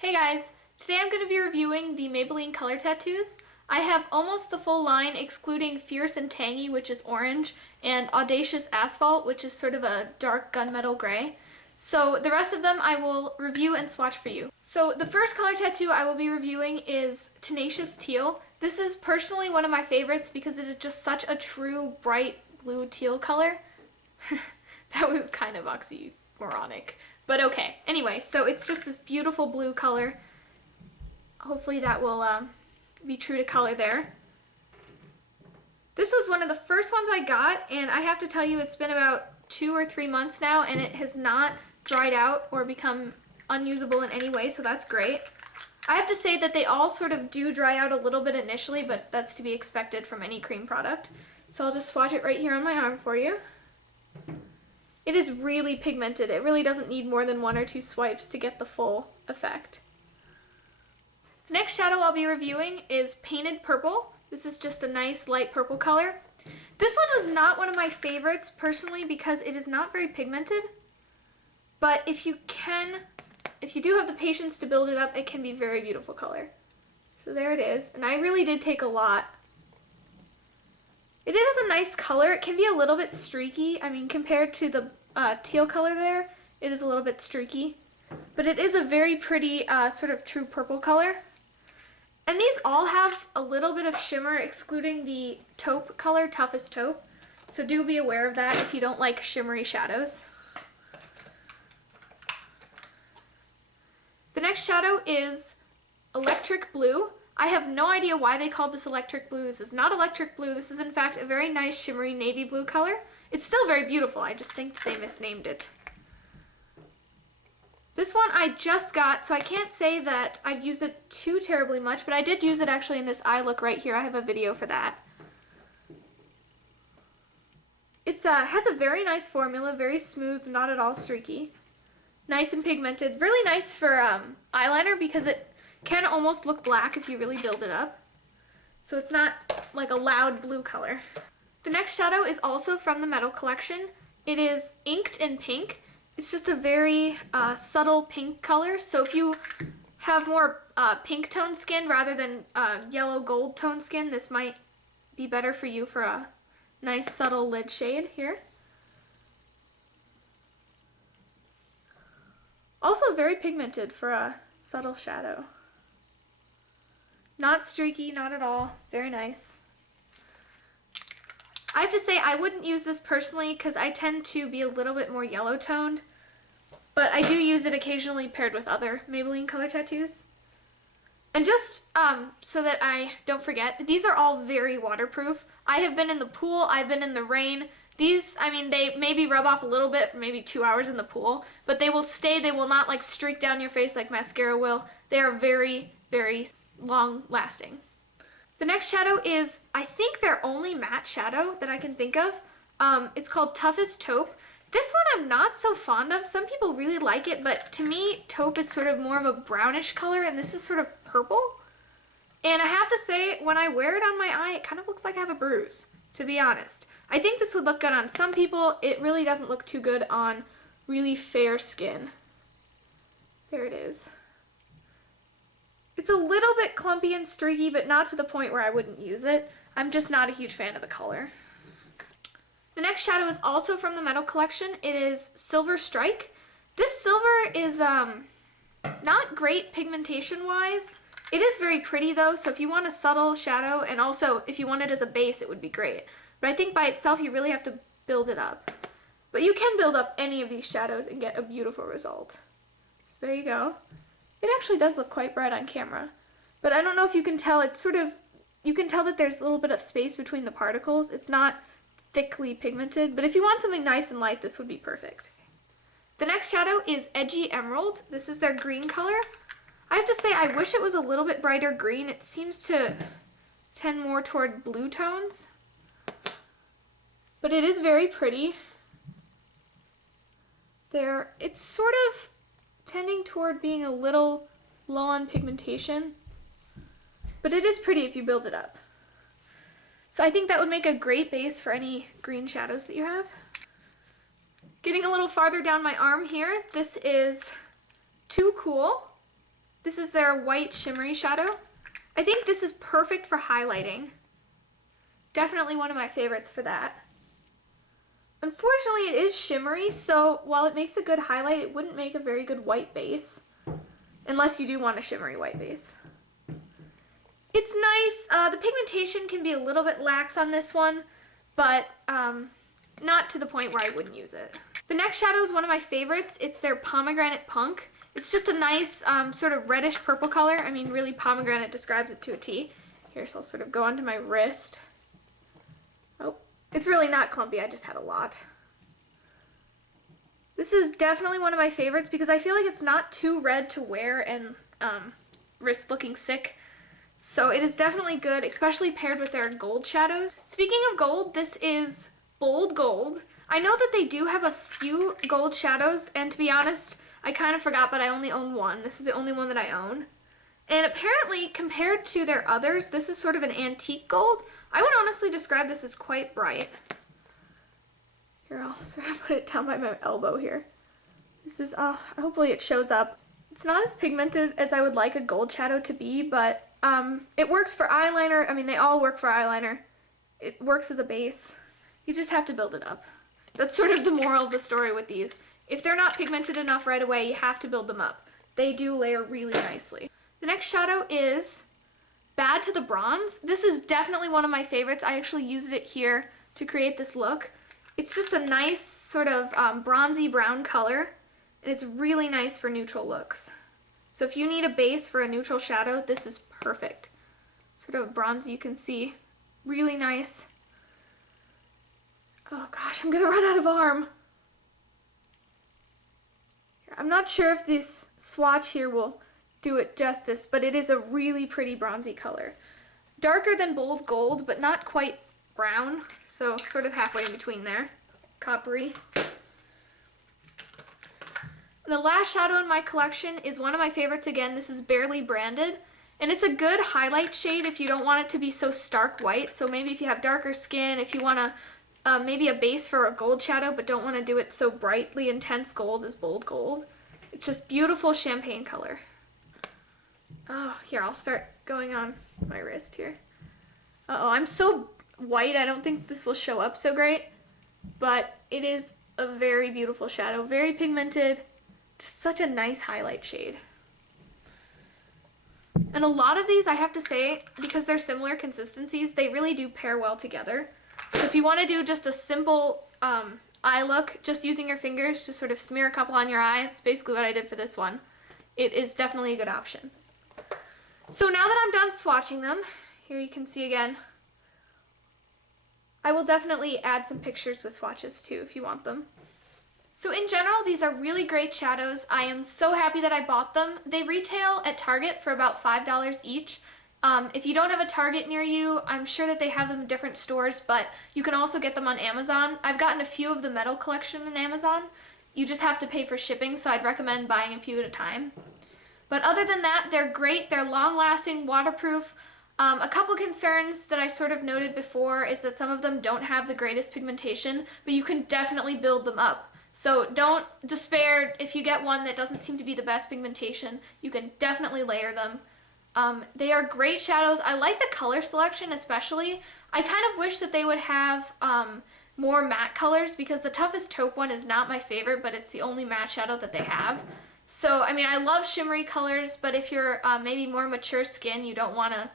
Hey guys! Today I'm going to be reviewing the Maybelline color tattoos. I have almost the full line excluding Fierce and Tangy, which is orange, and Audacious Asphalt, which is sort of a dark gunmetal gray. So the rest of them I will review and swatch for you. So the first color tattoo I will be reviewing is Tenacious Teal. This is personally one of my favorites because it is just such a true bright blue teal color. That was kind of oxymoronic. But okay, anyway, so it's just this beautiful blue color. Hopefully that will be true to color there. This was one of the first ones I got, and I have to tell you it's been about 2 or 3 months now, and it has not dried out or become unusable in any way, so that's great. I have to say that they all sort of do dry out a little bit initially, but that's to be expected from any cream product. So I'll just swatch it right here on my arm for you. It is really pigmented. It really doesn't need more than 1 or 2 swipes to get the full effect. The next shadow I'll be reviewing is Painted Purple. This is just a nice light purple color. This one was not one of my favorites personally because it is not very pigmented. But if you do have the patience to build it up, it can be a very beautiful color. So there it is. And I really did take a lot. It is a nice color. It can be a little bit streaky. I mean, compared to the teal color there, it is a little bit streaky. But it is a very pretty sort of true purple color. And these all have a little bit of shimmer, excluding the taupe color, Toughest Taupe. So do be aware of that if you don't like shimmery shadows. The next shadow is Electric Blue. I have no idea why they called this electric blue. This is not electric blue. This is in fact a very nice shimmery navy blue color. It's still very beautiful. I just think they misnamed it. This one I just got, so I can't say that I've used it too terribly much, but I did use it actually in this eye look right here. I have a video for that. It has a very nice formula, very smooth, not at all streaky. Nice and pigmented. Really nice for eyeliner because it can almost look black if you really build it up. So it's not like a loud blue color. The next shadow is also from the Metal collection. It is inked in pink. It's just a very subtle pink color. So if you have more pink toned skin rather than yellow gold toned skin, this might be better for you for a nice subtle lid shade here. Also very pigmented for a subtle shadow. Not streaky, not at all. Very nice. I have to say I wouldn't use this personally because I tend to be a little bit more yellow toned, but I do use it occasionally paired with other Maybelline color tattoos. And just so that I don't forget, these are all very waterproof. I have been in the pool, I've been in the rain. These, I mean, they maybe rub off a little bit for maybe 2 hours in the pool, but they will stay, they will not like streak down your face like mascara will. They are very, very long lasting. The next shadow is, I think their only matte shadow that I can think of. It's called Toughest Taupe. This one I'm not so fond of. Some people really like it, but to me, taupe is sort of more of a brownish color, and this is sort of purple. And I have to say, when I wear it on my eye, it kind of looks like I have a bruise, to be honest. I think this would look good on some people. It really doesn't look too good on really fair skin. There it is. It's a little bit clumpy and streaky, but not to the point where I wouldn't use it. I'm just not a huge fan of the color. The next shadow is also from the Metal collection. It is Silver Strike. This silver is not great pigmentation-wise. It is very pretty though, so if you want a subtle shadow, and also if you want it as a base, it would be great. But I think by itself, you really have to build it up. But you can build up any of these shadows and get a beautiful result. So there you go. It actually does look quite bright on camera, but I don't know if you can tell, it's sort of, you can tell that there's a little bit of space between the particles. It's not thickly pigmented, but if you want something nice and light, this would be perfect. The next shadow is Edgy Emerald. This is their green color. I have to say, I wish it was a little bit brighter green. It seems to tend more toward blue tones, but it is very pretty. There, it's sort of tending toward being a little low on pigmentation, but it is pretty if you build it up. So I think that would make a great base for any green shadows that you have. Getting a little farther down my arm here, this is Too Cool. This is their white shimmery shadow. I think this is perfect for highlighting. Definitely one of my favorites for that. Unfortunately, it is shimmery, so while it makes a good highlight, it wouldn't make a very good white base. Unless you do want a shimmery white base. It's nice. The pigmentation can be a little bit lax on this one, but not to the point where I wouldn't use it. The next shadow is one of my favorites. It's their Pomegranate Punk. It's just a nice sort of reddish purple color. I mean, really, pomegranate describes it to a T. Here, so I'll sort of go onto my wrist. Oh, it's really not clumpy. I just had a lot. This is definitely one of my favorites because I feel like it's not too red to wear and risk looking sick. So it is definitely good, especially paired with their gold shadows. Speaking of gold, this is Bold Gold. I know that they do have a few gold shadows, and to be honest, I kind of forgot, but I only own one. This is the only one that I own. And apparently, compared to their others, this is sort of an antique gold. I would honestly describe this as quite bright. Here, I'll sort of put it down by my elbow here. This is, hopefully it shows up. It's not as pigmented as I would like a gold shadow to be, but it works for eyeliner. I mean, they all work for eyeliner. It works as a base. You just have to build it up. That's sort of the moral of the story with these. If they're not pigmented enough right away, you have to build them up. They do layer really nicely. The next shadow is Bad to the Bronze. This is definitely one of my favorites. I actually used it here to create this look. It's just a nice sort of bronzy brown color, and it's really nice for neutral looks. So if you need a base for a neutral shadow, this is perfect. Sort of bronzy, you can see. Really nice. Oh gosh, I'm gonna run out of arm. I'm not sure if this swatch here will do it justice, but it is a really pretty bronzy color. Darker than Bold Gold, but not quite brown, so sort of halfway in between there. Coppery. The last shadow in my collection is one of my favorites again. This is Barely Branded, and it's a good highlight shade if you don't want it to be so stark white. So maybe if you have darker skin, if you want to maybe a base for a gold shadow but don't want to do it so brightly intense gold as Bold Gold. It's just beautiful champagne color. Oh, here, I'll start going on my wrist here. Uh-oh, I'm so white, I don't think this will show up so great, but it is a very beautiful shadow, very pigmented, just such a nice highlight shade. And a lot of these, I have to say, because they're similar consistencies, they really do pair well together. So if you want to do just a simple eye look, just using your fingers to sort of smear a couple on your eye, that's basically what I did for this one. It is definitely a good option. So now that I'm done swatching them, here you can see again, I will definitely add some pictures with swatches too if you want them. So in general, these are really great shadows. I am so happy that I bought them. They retail at Target for about $5 each. If you don't have a Target near you, I'm sure that they have them in different stores, but you can also get them on Amazon. I've gotten a few of the metal collection on Amazon. You just have to pay for shipping, so I'd recommend buying a few at a time. But other than that, they're great. They're long-lasting, waterproof. A couple concerns that I sort of noted before is that some of them don't have the greatest pigmentation, but you can definitely build them up. So don't despair if you get one that doesn't seem to be the best pigmentation. You can definitely layer them. They are great shadows. I like the color selection especially. I kind of wish that they would have more matte colors because the Toughest Taupe one is not my favorite, but it's the only matte shadow that they have. So, I mean, I love shimmery colors, but if you're maybe more mature skin, you don't want to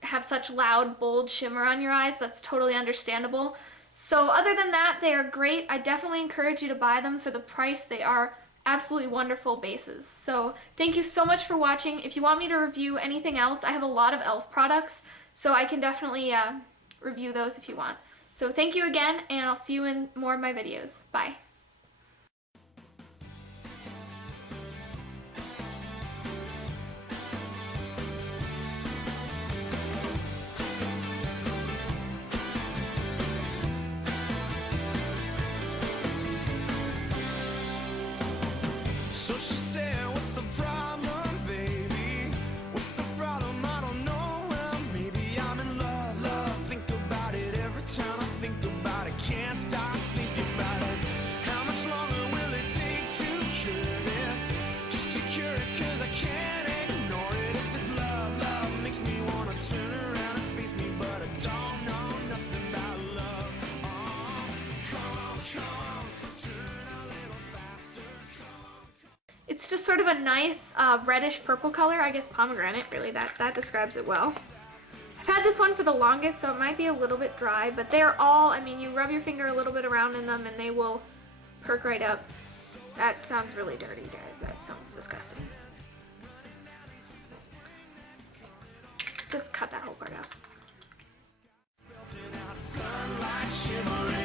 have such loud, bold shimmer on your eyes, that's totally understandable. So other than that, they are great. I definitely encourage you to buy them for the price. They are absolutely wonderful bases. So thank you so much for watching. If you want me to review anything else, I have a lot of e.l.f. products, so I can definitely review those if you want. So thank you again, and I'll see you in more of my videos. Bye. So she said, what's the problem, baby? What's the problem? I don't know. Well, maybe I'm in love, love. Think about it every time I think about it. Can't stop thinking about it. just sort of a nice reddish purple color. I guess pomegranate, really, that describes it well. I've had this one for the longest, so it might be a little bit dry, but they're all, I mean, you rub your finger a little bit around in them and they will perk right up. That sounds really dirty, guys. That sounds disgusting. Just cut that whole part out. Sunlight shivering.